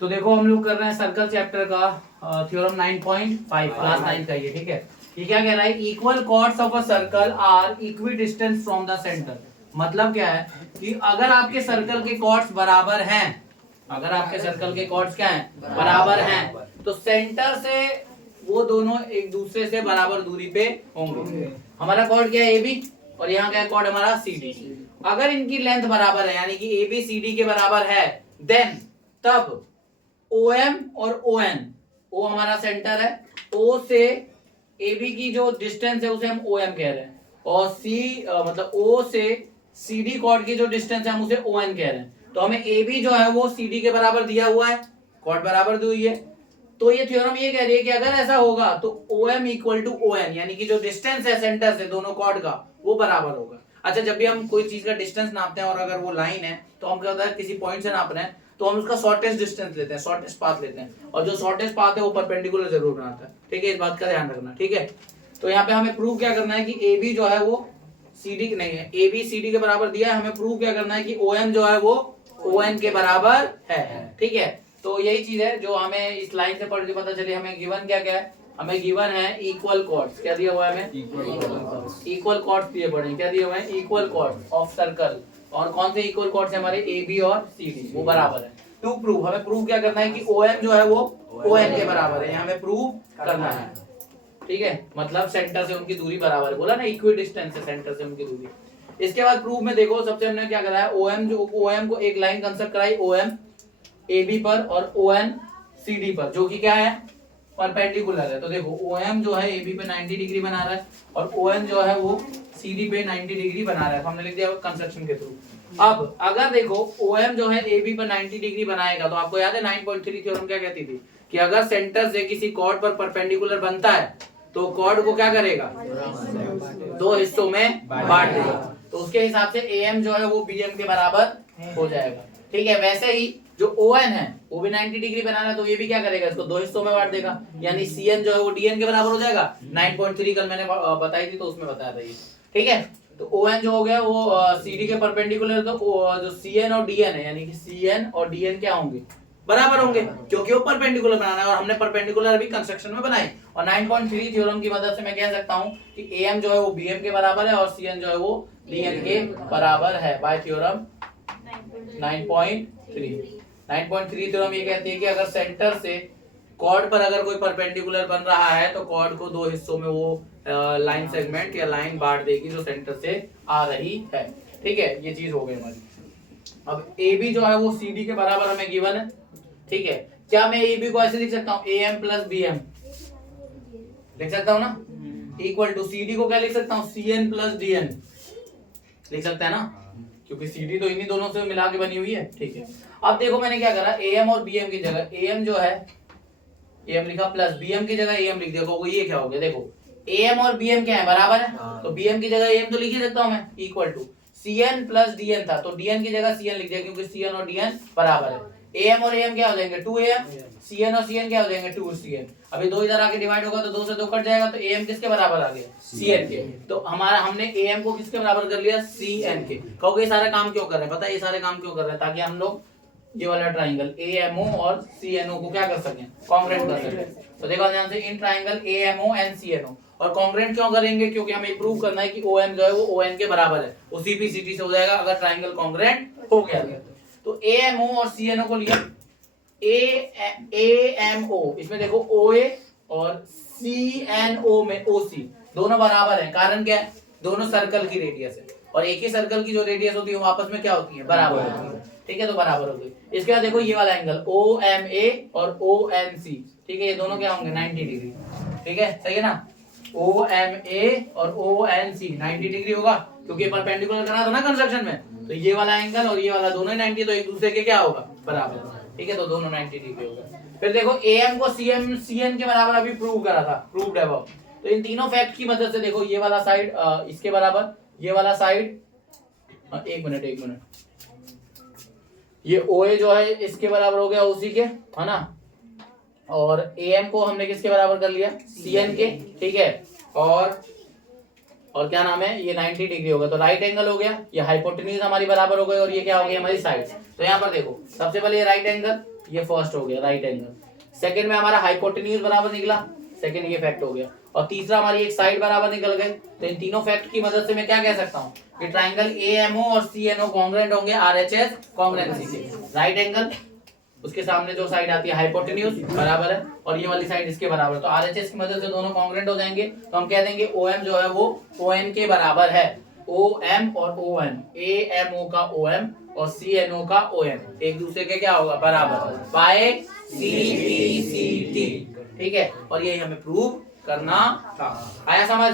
तो देखो हम लोग कर रहे हैं सर्कल चैप्टर का थ्योरम 9.5 क्लास 9 का ये, ठीक है। ये क्या कह रहा है, equal chords of a circle are equidistance from the centre. मतलब क्या है कि अगर आपके सर्कल के कॉर्ड्स बराबर हैं, अगर आपके सर्कल के कॉर्ड्स क्या हैं, बराबर हैं, तो सेंटर से वो दोनों एक दूसरे से बराबर दूरी पे होंगे। हमारा कॉर्ड क्या है, ए बी, और यहाँ क्या है कॉर्ड हमारा सी डी। अगर इनकी लेंथ बराबर है, यानी कि ए बी सी डी के बराबर है, देन तब ओ एम और ओ एन, ओ हमारा सेंटर है, ओ से ए बी की जो डिस्टेंस है उसे हम ओ एम कह रहे हैं, और सी मतलब ओ से सी डी कॉर्ड की जो डिस्टेंस है हम उसे ओ एन कह रहे हैं। तो हमें ए बी जो है वो सी डी के बराबर दिया हुआ है, कॉर्ड बराबर दी हुई है। तो ये थ्योरम ये कह रही है कि अगर ऐसा होगा तो O M equal to O N, यानी कि जो डिस्टेंस है सेंटर से दोनों कॉर्ड का वो बराबर होगा। अच्छा, जब भी हम कोई चीज का डिस्टेंस नापते हैं और अगर वो लाइन है तो हम क्या होता है, किसी पॉइंट से नाप रहे हैं तो हम उसका शॉर्टेस्ट डिस्टेंस लेते हैं, शॉर्टेस्ट पाथ लेते हैं, और जो शॉर्टेस्ट पाथ है वो परपेंडिकुलर जरूर बनाता है, ठीक है। इस बात का ध्यान रखना, ठीक है। तो यहाँ पे हमें प्रूव क्या करना है कि ए बी जो है वो सी डी नहीं है, ए बी सी डी के बराबर दिया है, हमें प्रूव क्या करना है कि ओ एम जो है वो ओ एन के बराबर है, ठीक है। तो यही चीज है जो हमें इस लाइन से पढ़ के पता चली। हमें गिवन क्या क्या है, हमें गिवन है इक्वल कॉर्ड्स, क्या दिया हुआ है हमें, इक्वल कॉर्ड्स दिए पड़े, क्या दिए हुए हैं, इक्वल कॉर्ड्स ऑफ सर्कल। और कौन से इक्वल कॉर्ड्स है हमारे, ए बी और सी डी, वो बराबर है। टू प्रूव, हमें प्रूव क्या करना है कि ओ एम जो है वो ओ एन के बराबर है, हमें प्रूव करना है, ठीक है। मतलब सेंटर से उनकी दूरी बराबर है, बोला ना इक्वी डिस्टेंस है सेंटर से उनकी दूरी। इसके बाद प्रूफ में देखो, सबसे हमने क्या करा है, ओ एम जो ओ एम को एक लाइन कंस्ट्रक्ट कराई, ओ एम ए बी पर और ओ एन सी डी पर, जो कि क्या है, परपेंडिकुलर है। तो देखो ओ एम जो है ए बी पे 90 डिग्री बना रहा है और ओ एन जो है वो सी डी पे 90 डिग्री बना रहा है, तो हमने लिख दिया कंस्ट्रक्शन के थ्रू। अब अगर देखो ओ एम जो है ए बी पर 90 डिग्री बनाएगा, तो आपको याद है 9.3 थ्योरम क्या कहती थी कि अगर सेंटर से किसी कॉर्ड पर परपेंडिकुलर बनता है तो कॉर्ड को क्या करेगा, दो हिस्सों में बांट देगा। तो उसके हिसाब से ए एम जो है वो बी एम के बराबर हो जाएगा, ठीक है। वैसे ही जो ओ एन है वो भी 90 डिग्री बनाना है, तो ये भी क्या करेगा, इसको दो हिस्सों में बांट देगा, यानी सी एन जो है वो डी एन के बराबर हो जाएगा। 9.3 कल मैंने बताई थी तो उसमें बताया था ये, ठीक है। तो ओ एन जो हो गया वो सी डी के परपेंडिकुलर, तो जो सी एन और डी एन है, यानी कि सी एन और डी एन क्या होंगे, बराबर होंगे, क्योंकि वो परपेंडिकुलर बनाना है और हमने परपेंडिकुलर अभी कंस्ट्रक्शन में बनाई। और 9.3 थ्योरम की मदद से मैं कह सकता हूं कि ए एम जो है वो बी एम के बराबर है और सी एन जो है वो डी एन के बराबर है, बाय थ्योरम 9.3। 9.3 थ्योरम ये कहती है कि अगर सेंटर से कॉर्ड पर अगर कोई परपेंडिकुलर बन रहा है तो कॉर्ड को दो हिस्सों में वो लाइन सेगमेंट या लाइन बांट देगी जो सेंटर से आ रही है, ठीक है। ये चीज हो गई हमारी। अब ए बी जो है वो सी डी के बराबर हमें गिवन है, ठीक है। क्या मैं ए बी को ऐसे लिख सकता हूँ, A M plus B M लिख सकता हूँ ना, इक्वल टू सी डी को क्या लिख सकता हूँ, C N plus D N लिख सकता है ना, क्योंकि सी डी तो इन्हीं दोनों से मिला के बनी हुई है, ठीक है। अब देखो मैंने क्या करा, ए एम और बी एम की जगह ए एम जो है ए एम लिखा प्लस बी एम की जगह ए एम लिख दिया। तो ये क्या हो गया, देखो ए एम और बी एम क्या है, बराबर है, तो बी एम की जगह ए एम तो लिख ही सकता हूं मैं, equal to C N plus D N था तो डी एन की जगह सी एन लिख दिया, क्योंकि सी एन और डी एन बराबर है। ए एम और ए एम क्या हो जाएंगे, 2 ए एम, सी एन और सी एन क्या हो जाएंगे, 2 सी एन। अभी दो इधर आके डिवाइड होगा तो 2 से 2 कट जाएगा, तो ए एम किसके बराबर आ गया, सी एन के। तो हमारा हमने ए एम को किसके बराबर कर लिया, सी एन के। कहोगे ये सारे काम क्यों कर रहे हैं, पता है ये सारे काम क्यों कर रहे हैं, ताकि हम लोग ये वाला ट्राइंगल ए एम ओ और सी एन ओ को क्या कर सकें, कॉन्ग्रुएंट कर सकें। तो देखो ध्यान से, इन triangle A M O and C N O, और कॉन्ग्रुएंट क्यों करेंगे, क्योंकि हमें प्रूव करना है कि ओ एम जो है वो ओ एन के बराबर है, उसी पी सी टी से हो जाएगा अगर ट्राइंगल कॉन्ग्रुएंट हो गया। तो ए एम ओ और सी एन ओ को लिया, ए एम ओ, इसमें देखो ओ ए और सी एन ओ में ओ सी दोनों बराबर है। कारण क्या है, दोनों सर्कल की रेडियस है, और एक ही सर्कल की जो रेडियस होती है वो आपस में क्या होती है, बराबर होती है, ठीक है। तो बराबर हो गई। इसके बाद देखो ये वाला एंगल ओ एम ए और ओ एन सी, ठीक है, ये दोनों क्या होंगे, 90 डिग्री, ठीक है, सही है ना। ओ एम ए और ओ एन सी 90 डिग्री होगा, क्योंकि परपेंडिकुलर करना था ना कंस्ट्रक्शन में, तो ये वाला एंगल और ये वाला दोनों ही 90, तो एक दूसरे के क्या होगा, बराबर, ठीक है। तो दोनों 90 डिग्री होगा। फिर देखो ए एम को सी एन के बराबर अभी प्रूव करा था, प्रूव्ड है वो। तो इन तीनों फैक्ट की मदद से देखो ये वाला साइड इसके बराबर, ये वाला साइड, एक मिनट, ये ओ ए जो है इसके बराबर हो गया उसी के, है ना, और ए एम को हमने किसके बराबर कर लिया, सी एन के, ठीक है। और क्या नाम है, ये 90 डिग्री होगा, तो राइट एंगल हो गया, ये हाइपोटेन्यूज हमारी बराबर हो गई, और ये क्या हो गई हमारी साइड। तो यहाँ पर देखो सबसे पहले ये राइट एंगल, ये फर्स्ट हो गया राइट एंगल। सेकंड में हमारा हाइपोटेन्यूज बराबर निकला, सेकंड ये फैक्ट हो गया। और तीसरा हमारी एक साइड बराबर निकल गए। तो इन तीनों फैक्ट की मदद से मैं क्या कह सकता हूँ कि ट्राइंगल एएमओ और सीएनओ कॉन्ग्रुएंट होंगे आरएचएस कॉन्ग्रुएंसी से। राइट एंगल उसके सामने जो साइड आती है हाइपोटेन्यूज बराबर है और ये वाली साइड इसके बराबर है, तो आरएचएस की मदद से दोनों कॉन्ग्रुएंट हो जाएंगे। तो हम कह देंगे ओएम जो है वो ओएन के बराबर है। ओएम और ओएन, एएमओ का ओएम और सीएनओ का ओएन एक दूसरे के क्या होगा बराबर बाय सीबीसीटी। ठीक है, और ये हमें प्रूव करना था। आया समझ?